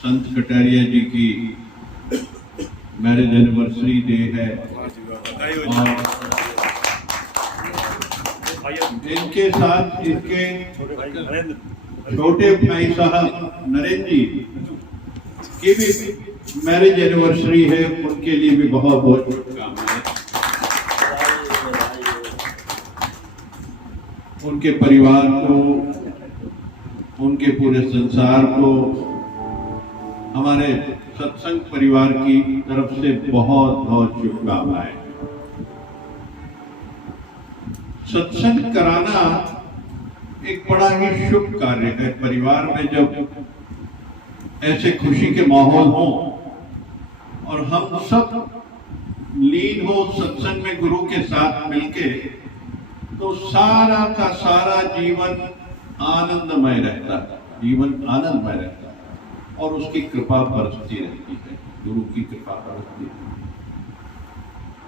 संत कटारिया जी की marriage anniversary day है और इनके साथ इनके छोटे भाई साहब नरेंद्र जी की भी मैरिज एनिवर्सरी है, उनके लिए भी बहुत बहुत शुभकामनाएं। उनके परिवार को, उनके पूरे संसार को हमारे सत्संग परिवार की तरफ से बहुत बहुत शुभकामनाएं। सत्संग कराना एक बड़ा ही शुभ कार्य है। परिवार में जब ऐसे खुशी के माहौल हो और हम सब लीन हो सत्संग में गुरु के साथ मिलके, तो सारा का सारा जीवन आनंदमय रहता है, जीवन आनंदमय रहता है और उसकी कृपा बरसती रहती है, गुरु की कृपा बरसती है।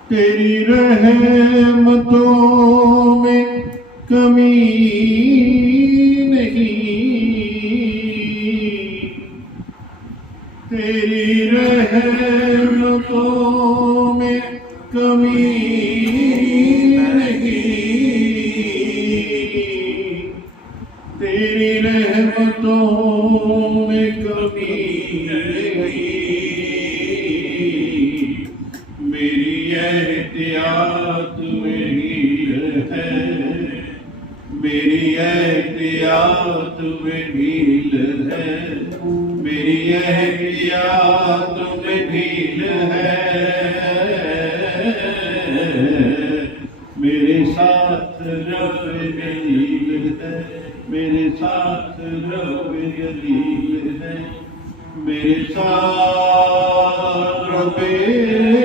तेरी रहमतों में कमी नहीं, तेरी रहमतों में कमी नहीं, तेरी रहमतों में कमी नहीं। मेरी एहतियात में ढील है, मेरी एहतियात में ढील है, मेरी एहतियात में ढील है। मेरे साथ रब जलील है, मेरे साथ रब जलील है, मेरे साथ रब जलील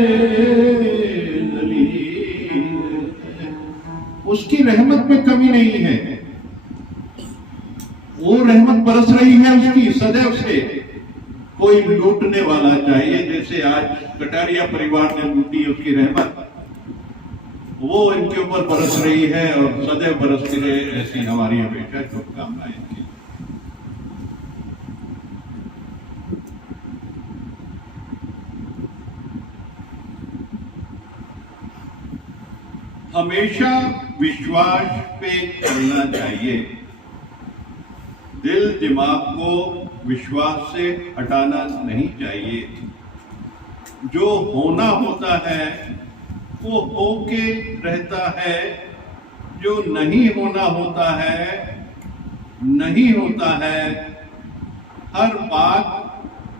है। उसकी रहमत में कमी नहीं है, वो रहमत बरस रही है उसकी सदैव से। कोई लूटने वाला चाहिए, जैसे आज कटारिया परिवार ने लूटी उसकी रहमत, वो इनके ऊपर बरस रही है और सदैव बरसती रहे, ऐसी हमारी हमेशा शुभकामनाएं इनकी। हमेशा विश्वास पे चलना चाहिए, दिल दिमाग को विश्वास से हटाना नहीं चाहिए। जो होना होता है वो होके रहता है, जो नहीं होना होता है नहीं होता है। हर बात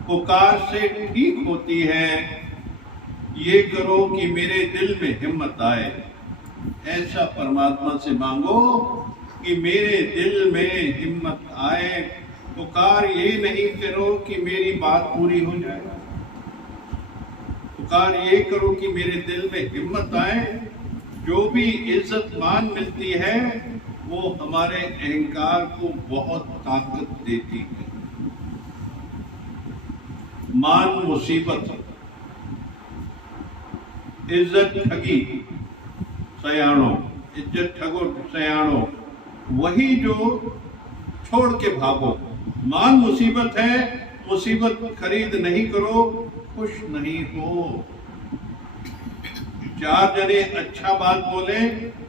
पुकार से ठीक होती है, ये करो कि मेरे दिल में हिम्मत आए। ऐसा परमात्मा से मांगो कि मेरे दिल में हिम्मत आए। पुकार ये नहीं करो कि मेरी बात पूरी हो जाए, पुकार ये करो कि मेरे दिल में हिम्मत आए। जो भी इज्जत मान मिलती है वो हमारे अहंकार को बहुत ताकत देती है। मान मुसीबत, इज्जत ठगी सयाणो, इज्जत ठगो सयाणो, वही जो छोड़ के भागो। मान मुसीबत है, मुसीबत खरीद नहीं करो, खुश नहीं हो। चार जने अच्छा बात बोले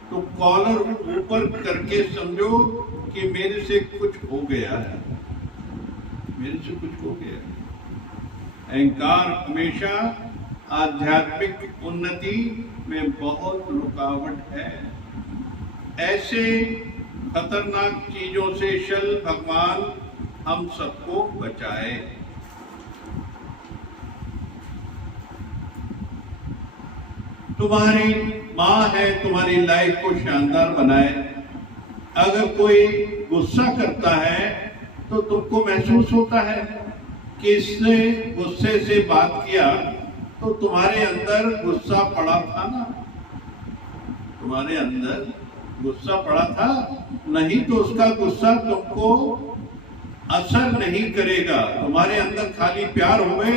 तो कॉलर ऊपर करके समझो कि मेरे से कुछ हो गया है, मेरे से कुछ हो गया है। अहंकार हमेशा आध्यात्मिक उन्नति में बहुत रुकावट है। ऐसे खतरनाक चीजों से शल भगवान हम सबको बचाए। तुम्हारी माँ है, तुम्हारी लाइफ को शानदार बनाए। अगर कोई गुस्सा करता है तो तुमको महसूस होता है कि इसने गुस्से से बात किया, तो तुम्हारे अंदर गुस्सा पड़ा था ना, तुम्हारे अंदर गुस्सा पड़ा था। नहीं तो उसका गुस्सा तुमको असर नहीं करेगा। तुम्हारे अंदर खाली प्यार होवे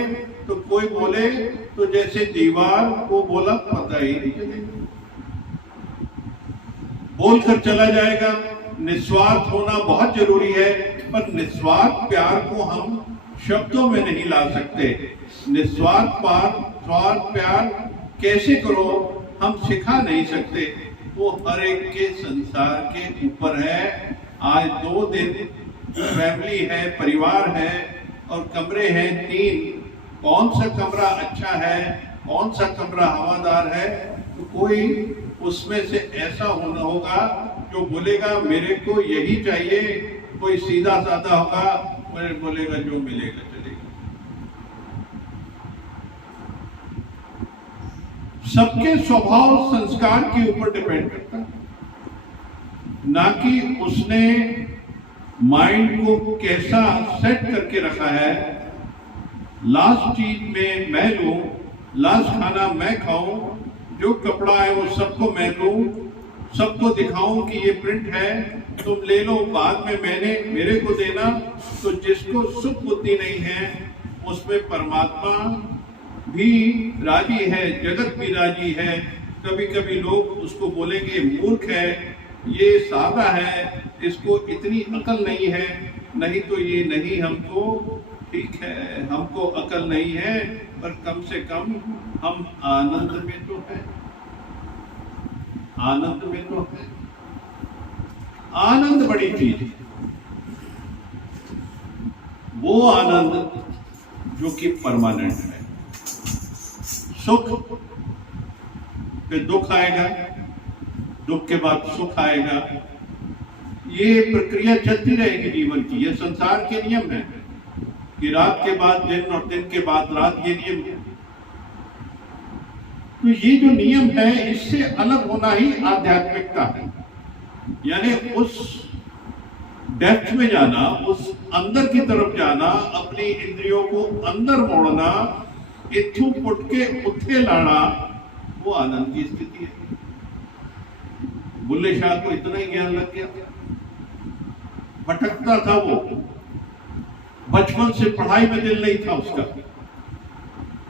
तो कोई बोले तो जैसे दीवार को बोला पता ही नहीं चलेगा, बोलकर चला जाएगा। निस्वार्थ होना बहुत जरूरी है, पर निस्वार्थ प्यार को हम शब्दों में नहीं ला सकते। निस्वार्थ स्वार्थ प्यार कैसे करो हम सिखा नहीं सकते, वो हर एक के संसार के ऊपर है। आज 2 दिन फैमिली है, परिवार है और कमरे हैं 3, कौन सा कमरा अच्छा है, कौन सा कमरा हवादार है, तो कोई उसमें से ऐसा होना होगा जो बोलेगा मेरे को यही चाहिए, कोई सीधा साधा होगा कोई बोलेगा जो मिलेगा चलेगा। सबके स्वभाव संस्कार के ऊपर डिपेंड करता है, ना कि उसने माइंड को कैसा सेट करके रखा है। लास्ट चीज में मैं लूं, लास्ट खाना मैं खाऊं, जो कपड़ा है वो सबको मैं दूं, सबको दिखाऊं कि ये प्रिंट है, तुम ले लो, बाद में मेरे को देना। तो जिसको सुख बुद्धि नहीं है उसमें परमात्मा भी राजी है, जगत भी राजी है। कभी कभी लोग उसको बोलेंगे मूर्ख है, ये सादा है, इसको इतनी अकल नहीं है, नहीं तो ये नहीं हमको ठीक है, हमको अकल नहीं है, पर कम से कम हम आनंद में तो है, आनंद में तो है। आनंद बड़ी चीज है, वो आनंद जो कि परमानेंट है। सुख फिर दुख आएगा, दुख के बाद सुख आएगा, ये प्रक्रिया चलती रहेगी जीवन की। ये संसार के नियम है कि रात के बाद दिन और दिन के बाद रात, ये नियम है। तो ये जो नियम है इससे अलग होना ही आध्यात्मिकता है, यानी उस डेप्थ में जाना, उस अंदर की तरफ जाना, अपनी इंद्रियों को अंदर मोड़ना, इथू पुटके उठे लाना, वो आनंद की स्थिति है। बुल्ले शाह को इतना ही ज्ञान लग गया, भटकता था वो, बचपन से पढ़ाई में दिल नहीं था उसका,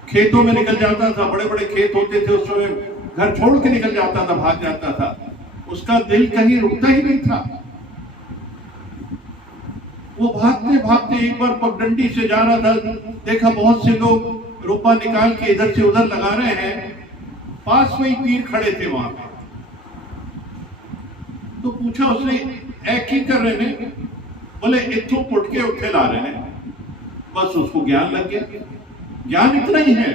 खेतों में निकल जाता था, बड़े बड़े खेत होते थे उस समय, घर छोड़ के निकल जाता था, भाग जाता था, उसका दिल कहीं रुकता ही नहीं था। वो भागते भागते एक बार पगडंडी से जा रहा था, देखा बहुत से लोग रुपया निकाल के इधर से उधर लगा रहे हैं, पास में ही पीर खड़े थे वहां पे। तो पूछा उसने, ऐ की कर रहे ने? बोले इथों पुट के उठे ला रहे हैं। बस उसको ज्ञान लग गया। ज्ञान इतना ही है,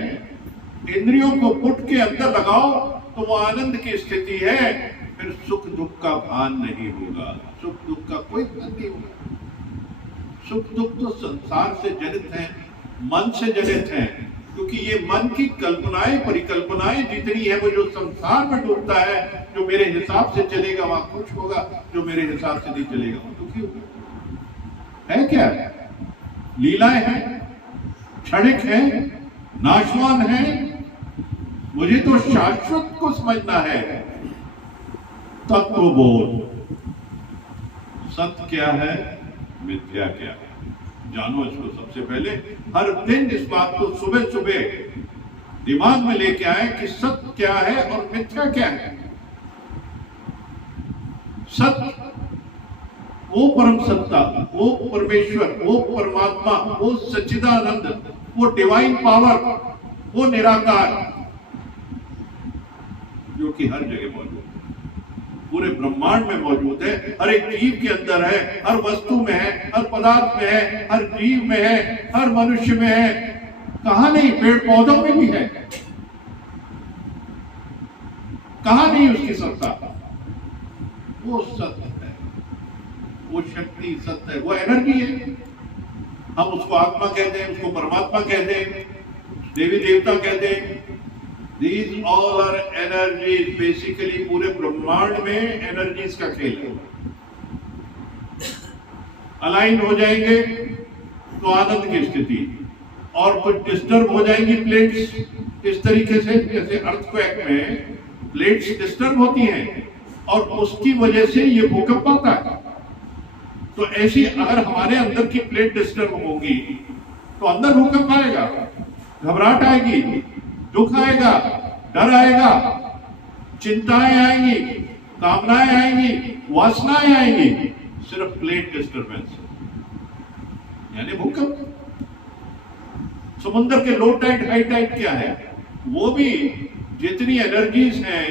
इंद्रियों को पुट के अंदर लगाओ तो वो आनंद की स्थिति है, फिर सुख दुख का भान नहीं होगा, सुख दुख का कोई भान नहीं होगा। सुख दुख तो संसार से जनित है, मन से जनित है, क्योंकि ये मन की कल्पनाएं परिकल्पनाएं जितनी है, वो जो संसार में डूबता है, जो मेरे हिसाब से चलेगा वहां खुश होगा, जो मेरे हिसाब से नहीं चलेगा वो दुखी होगा। है क्या? लीलाएं हैं, क्षणिक है, नाशवान है। मुझे तो शाश्वत को समझना है। तत्वबोध, सत्य क्या है, मिथ्या क्या है, जानो इसको। सबसे पहले हर दिन इस बात को सुबह सुबह दिमाग में लेके आए कि सत्य क्या है और मिथ्या क्या है। सत्य वो परम सत्ता, वो परमेश्वर, वो परमात्मा, वो सच्चिदानंद, वो डिवाइन पावर, वो निराकार, जो कि हर जगह मौजूद है, पूरे ब्रह्मांड में मौजूद है, हर एक जीव के अंदर है, हर वस्तु में है, हर पदार्थ में है, हर जीव में है, हर मनुष्य में है। कहां नहीं, पेड़ पौधों में भी है। कहां नहीं उसकी सत्ता? वो सत्य है, वो शक्ति सत्य है, वो एनर्जी है। हम उसको आत्मा कहते हैं, उसको परमात्मा कहते हैं, देवी देवता कहते हैं। These all are energies, basically पूरे ब्रह्मांड में एनर्जीज का खेल है। अलाइन हो जाएंगे तो आनंद की स्थिति, और कुछ डिस्टर्ब हो जाएंगी प्लेट्स इस तरीके से, जैसे अर्थक्वेक में प्लेट्स डिस्टर्ब होती हैं और उसकी वजह से ये भूकंप आता है। तो ऐसी अगर हमारे अंदर की प्लेट डिस्टर्ब होगी तो अंदर भूकंप आएगा, घबराहट आएगी, दुख आएगा, डर आएगा, चिंताएं आएंगी, कामनाएं आएंगी, वासनाएं आएंगी। सिर्फ प्लेट डिस्टर्बेंस यानी भूकंप। समुद्र के लो टाइड हाई टाइड क्या है? वो भी जितनी एनर्जीज हैं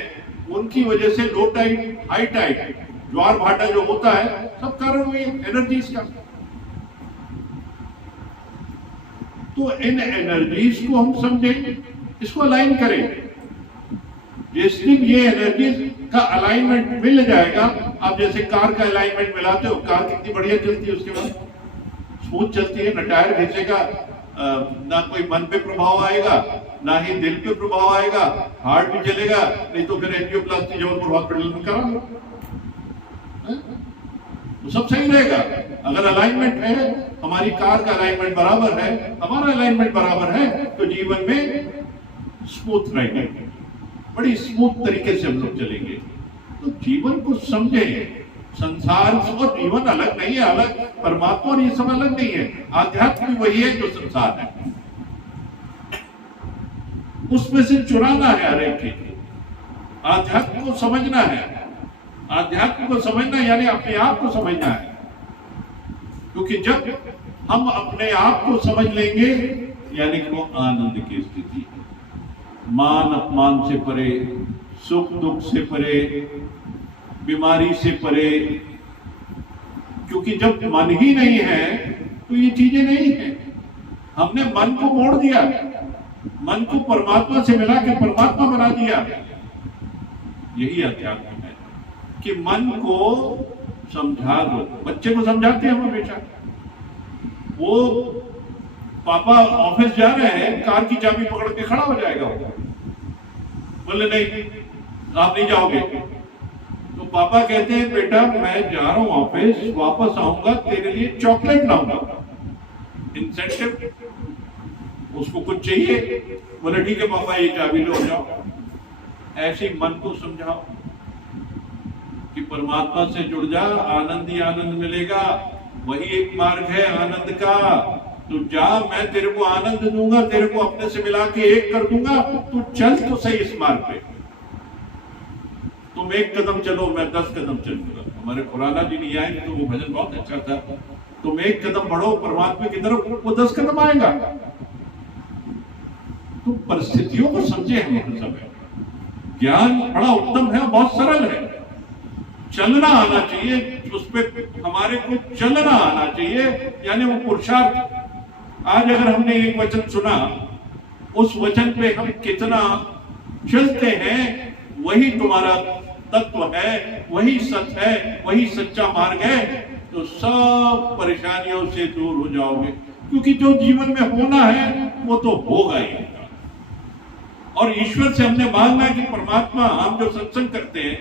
उनकी वजह से लो टाइड हाई टाइड ज्वार भाटा जो होता है सब कारण हुई एनर्जीज का। तो इन एनर्जीज को हम समझें, इसको अलाइन करें। जिस दिन ये एनर्जीज का अलाइनमेंट मिल जाएगा, आप जैसे कार का अलाइनमेंट मिलाते हो, कार कितनी बढ़िया चलती है, उसके बाद स्मूथ चलती है, ना टायर घिसेगा, ना कोई मन पे प्रभाव आएगा, ना ही दिल पे प्रभाव आएगा, हार्ट भी चलेगा। नहीं तो फिर एंजियोप्लास्टी जबलपुर हॉस्पिटल में करा लो, तो सब सही रहेगा। अगर अलाइनमेंट है, हमारी कार का अलाइनमेंट बराबर है, हमारा अलाइनमेंट बराबर है, तो जीवन में स्मूथ रहेंगे, बड़ी स्मूथ तरीके से हम लोग चलेंगे। तो जीवन को समझें, संसार और जीवन अलग नहीं है, अलग परमात्मा और ये सब अलग नहीं है। आध्यात्म भी वही है जो संसार है, उसमें से चुराना है हर एक चीज। आध्यात्म को समझना है, आध्यात्म को समझना यानी अपने आप को समझना है। क्योंकि जब हम अपने आप को समझ लेंगे यानी कि वो आनंद की स्थिति, मान अपमान से परे, सुख दुख से परे, बीमारी से परे। क्योंकि जब मन ही नहीं है तो ये चीजें नहीं है। हमने मन को मोड़ दिया, मन को परमात्मा से मिला के परमात्मा बना दिया। यही अध्यात्म है कि मन को समझा दो। बच्चे को समझाते हैं हम हमेशा, वो पापा ऑफिस जा रहे हैं, कार की चाबी पकड़ के खड़ा हो जाएगा, वो बोले नहीं आप नहीं जाओगे। तो पापा कहते हैं बेटा मैं जा रहा हूं ऑफिस, वापस आऊंगा तेरे लिए चॉकलेट लाऊंगा, इंसेंटिव। उसको कुछ चाहिए, बोले ठीक है पापा ये चाबी लो जाओ। ऐसे मन को समझाओ कि परमात्मा से जुड़ जा, आनंद ही आनंद मिलेगा, वही एक मार्ग है आनंद का। तू जा, मैं तेरे को आनंद दूंगा, तेरे को अपने से मिला के एक कर दूंगा, तू चल तो सही इस मार्ग पे। तुम एक कदम चलो, मैं 10 कदम चलूंगा। हमारे खुराना जी ने आए तो वो भजन बहुत अच्छा था, तुम एक कदम बढ़ो परमात्मा की तरफ, वो 10 कदम आएगा। तो परिस्थितियों को समझे हम सब है। ज्ञान बड़ा उत्तम है, बहुत सरल है, चलना आना चाहिए, उस पर हमारे को चलना आना चाहिए, यानी वो पुरुषार्थ। आज अगर हमने एक वचन सुना, उस वचन पे हम कितना चलते हैं, वही तुम्हारा तत्व है, वही सत्य है, वही सच्चा मार्ग है, तो सब परेशानियों से दूर हो जाओगे। क्योंकि जो जीवन में होना है वो तो होगा ही होगा। और ईश्वर से हमने मांगना है कि परमात्मा, हम जो सत्संग करते हैं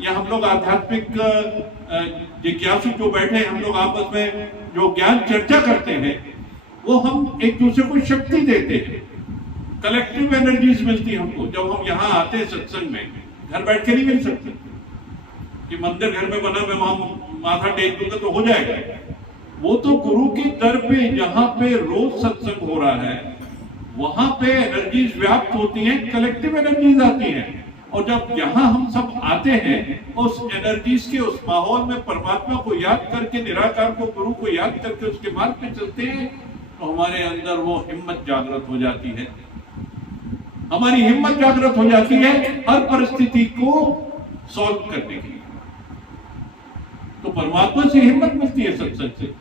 या हम लोग आध्यात्मिक जिज्ञासु जो बैठे हैं, हम लोग आपस में जो ज्ञान चर्चा करते हैं, वो हम एक दूसरे को शक्ति देते हैं, कलेक्टिव एनर्जीज मिलती है हमको। जब हम यहाँ आते हैं सत्संग में, घर बैठ के नहीं मिल सकते कि मंदिर घर में बना, मैं वहां माथा टेक दूंगा तो हो जाएगा। वो तो गुरु के दर पे, जहां पे रोज सत्संग हो रहा है, वहां पे एनर्जीज व्याप्त होती हैं, कलेक्टिव एनर्जीज आती हैं। और जब यहाँ हम सब आते हैं, उस एनर्जीज के उस माहौल में परमात्मा को याद करके, निराकार को, गुरु को याद करके उसके मार्ग पे चलते हैं, तो हमारे अंदर वो हिम्मत जागृत हो जाती है। हमारी हिम्मत जागृत हो जाती है हर परिस्थिति को सॉल्व करने की। तो परमात्मा से हिम्मत मिलती है सत्संग से,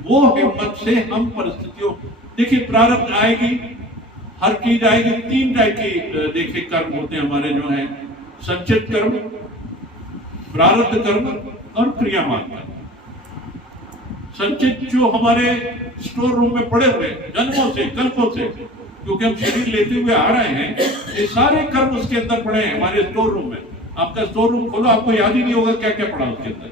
वो हिम्मत से हम परिस्थितियों, देखिए प्रारब्ध आएगी, हर चीज आएगी। 3 टाइप की देखिए कर्म होते हैं हमारे जो हैं, संचित कर्म, प्रारब्ध कर्म और क्रियामान कर्म। संचित जो हमारे स्टोर रूम में पड़े हुए जन्मों से, कल्पों से, क्योंकि हम शरीर लेते हुए आ रहे हैं, ये सारे कर्म उसके अंदर पड़े हैं हमारे स्टोर रूम में। आपका स्टोर रूम खोलो, आपको याद ही नहीं होगा क्या क्या पड़ा उसके अंदर,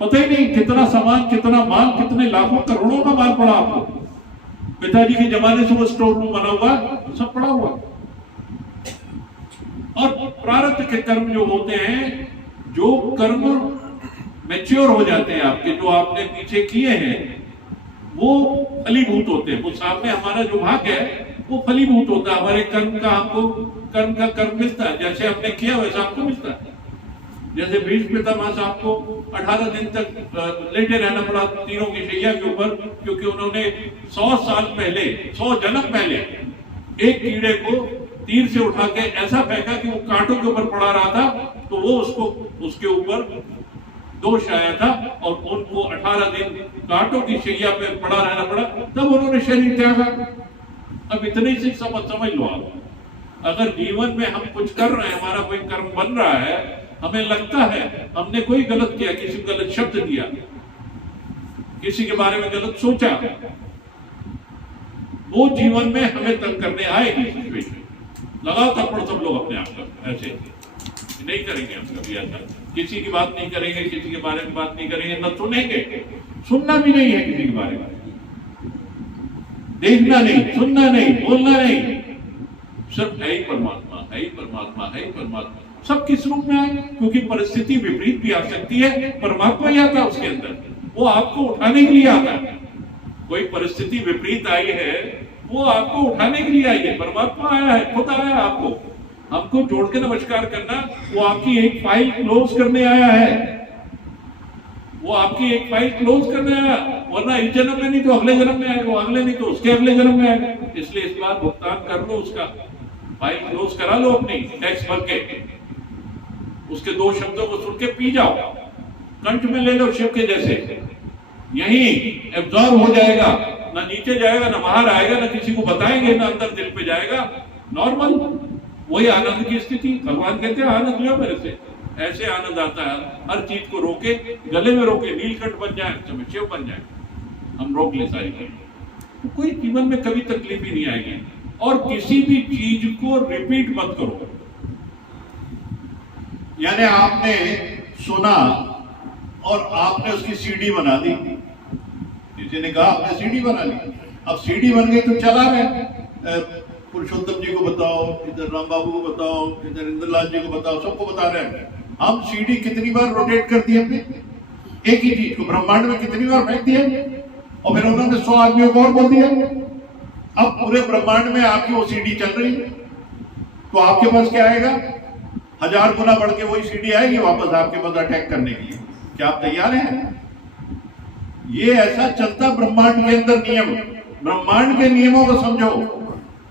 पता ही नहीं कितना सामान, कितना माल, कितने लाखों करोड़ों का माल पड़ा आपको। पिताजी के जमाने से वो स्टोर रूम बना हुआ, सब पड़ा हुआ। और प्रारब्ध के कर्म जो होते हैं, जो कर्म मैच्योर हो जाते हैं आपके, जो आपने पीछे किए हैं, वो फलीभूत होते हैं। वो सामने हमारा जो भाग्य है वो फलीभूत होता है। हमारे कर्म का, हमको कर्म का कर्म मिलता है, जैसे हमने किया वैसा आपको मिलता है। जैसे भीष्म पितामह साहब को 18 दिन तक लेटे रहना पड़ा तीरों की शैया के ऊपर, क्योंकि उन्होंने 100 साल पहले, 100 जन्म पहले एक कीड़े को तीर से उठा के ऐसा फेंका कि वो कांटों के ऊपर पड़ा रहा था, तो वो उसको उसके ऊपर दोष आया था और उनको 18 दिन कांटों की शैया पे पड़ा रहना पड़ा, तब उन्होंने शरीर त्यागा। अब इतनी सी समझ लो आप, अगर जीवन में हम कुछ कर रहे हैं, हमारा कोई कर्म बन रहा है, हमें लगता है हमने कोई गलत किया, किसी को गलत शब्द दिया, किसी के बारे में गलत सोचा, वो जीवन में हमें तंग करने आएगी सिचुएशन। लगाओ थप्पड़ सब लोग अपने आप पर, ऐसे नहीं करेंगे हम कभी ऐसा, किसी की बात नहीं करेंगे, किसी के बारे में बात नहीं करेंगे, न सुनेंगे, सुनना भी नहीं है किसी के बारे में, देखना नहीं, सुनना नहीं, बोलना नहीं, सिर्फ है ही परमात्मा, है ही परमात्मा, है ही परमात्मा। सब किस रूप में आए? क्योंकि परिस्थिति विपरीत भी आ सकती है, परमात्मा ही आता है उसके अंदर, वो आपको उठाने के लिए आता है। कोई परिस्थिति विपरीत आई है, वो आपको उठाने के लिए आई है, परमात्मा आया है, खुद आया है आपको, हमको जोड़ के नमस्कार करना, वो आपकी एक फाइल क्लोज करने आया है, वो आपकी एक फाइल क्लोज करने आया, वरना इस जन्म में नहीं तो अगले जन्म में आएगा, वो अगले नहीं तो उसके अगले जन्म में आएगा। इसलिए इस बार भुगतान कर लो, उसका फाइल क्लोज करा लो अपनी, टैक्स भर के, उसके 2 शब्दों को सुन के पी जाओ, कंठ में ले लो शिव के जैसे, यही एब्जॉर्ब हो जाएगा, ना नीचे जाएगा, ना बाहर आएगा, ना किसी को बताएंगे, ना अंदर दिल पे जाएगा, नॉर्मल वही आनंद की स्थिति। भगवान कहते हैं आनंद लियो मेरे से, ऐसे आनंद आता है, हर चीज को रोके, गले में रोके, नीलकंठ बन जाए, शिव बन जाए, हम रोक ले सारी चीज, तो कोई जीवन में कभी तकलीफ ही नहीं आएगी। और किसी भी चीज को रिपीट मत करो, यानी आपने सुना और आपने उसकी सीडी बना दी, किसी ने कहा आपने सीडी बना ली, अब सीडी बन गई तो चला रहे, पुरुषोत्तम जी को बताओ, इधर राम बाबू को बताओ, इधर इंद्रलाल जी को बताओ, सबको बता रहे हैं। हम सीडी कितनी बार रोटेट कर दी हमने, एक ही चीज को ब्रह्मांड में कितनी बार फेंक दिया, और फिर उन्होंने 100 आदमियों को और बोल दिया। अब पूरे ब्रह्मांड में आपकी वो सीडी चल रही है, तो आपके पास क्या आएगा? 1000 गुना बढ़ के वही सीडी आएगी वापस आपके पास अटैक करने के लिए। क्या आप तैयार हैं? ये ऐसा चलता ब्रह्मांड के अंदर नियम, ब्रह्मांड के नियमों को समझो।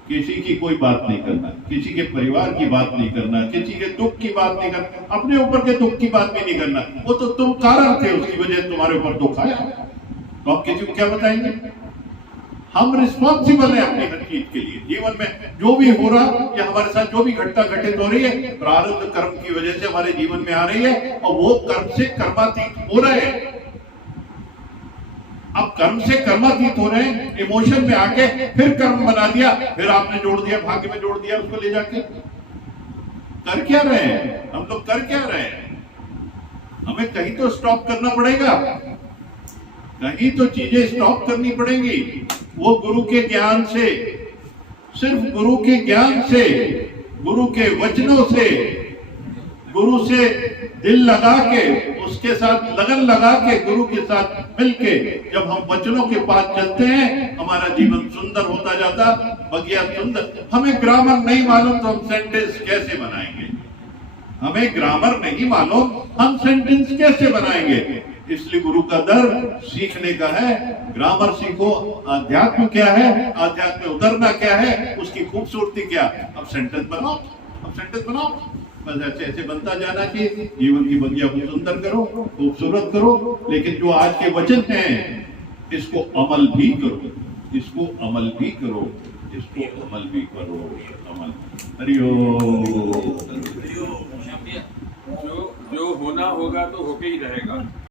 किसी की कोई बात नहीं करना, किसी के परिवार की बात नहीं करना, किसी के दुख की बात नहीं करना, अपने ऊपर के दुख की बात भी नहीं करना, वो तो तुम कारण थे, उसकी वजह तुम्हारे ऊपर दुख आया, तो आप किसी को क्या बताएंगे? हम रिस्पॉन्सिबल है अपनी हर चीज के लिए। जीवन में जो भी हो रहा या हमारे साथ जो भी घटना घटित हो रही है, प्रारब्ध कर्म की वजह से हमारे जीवन में आ रही है, और वो कर्म से कर्मातीत हो रहे हैं। अब कर्म से कर्मातीत हो रहे हैं, इमोशन में आके फिर कर्म बना दिया, फिर आपने जोड़ दिया, भाग्य में जोड़ दिया उसको ले जाके। कर क्या रहे हैं हम लोग, कर क्या रहे हैं? हमें कहीं तो स्टॉप करना पड़ेगा, कहीं तो चीजें स्टॉप करनी पड़ेंगी। वो गुरु के ज्ञान से, सिर्फ गुरु के ज्ञान से, गुरु के वचनों से, गुरु से दिल लगा के, उसके साथ लगन लगा के, गुरु के साथ मिलके जब हम वचनों के पास चलते हैं, हमारा जीवन सुंदर होता जाता, बगिया सुंदर। हमें ग्रामर नहीं मालूम तो हम सेंटेंस कैसे बनाएंगे? हमें ग्रामर नहीं मालूम, हम सेंटेंस कैसे बनाएंगे? इसलिए गुरु का दर सीखने का है। ग्रामर सीखो, अध्यात्म क्या है, अध्यात्म में उतरना क्या है, उसकी खूबसूरती क्या। अब सेंटेंस बनाओ, अब सेंटेंस बनाओ, बस ऐसे ऐसे बनता जाना चाहिए। जीवन की बगिया को सुंदर करो, खूबसूरत करो, लेकिन जो आज के वचन हैं इसको अमल भी करो, इसको अमल भी करो, इसको अमल भी करो। अमल हरिओम। जो होना होगा तो होके ही रहेगा।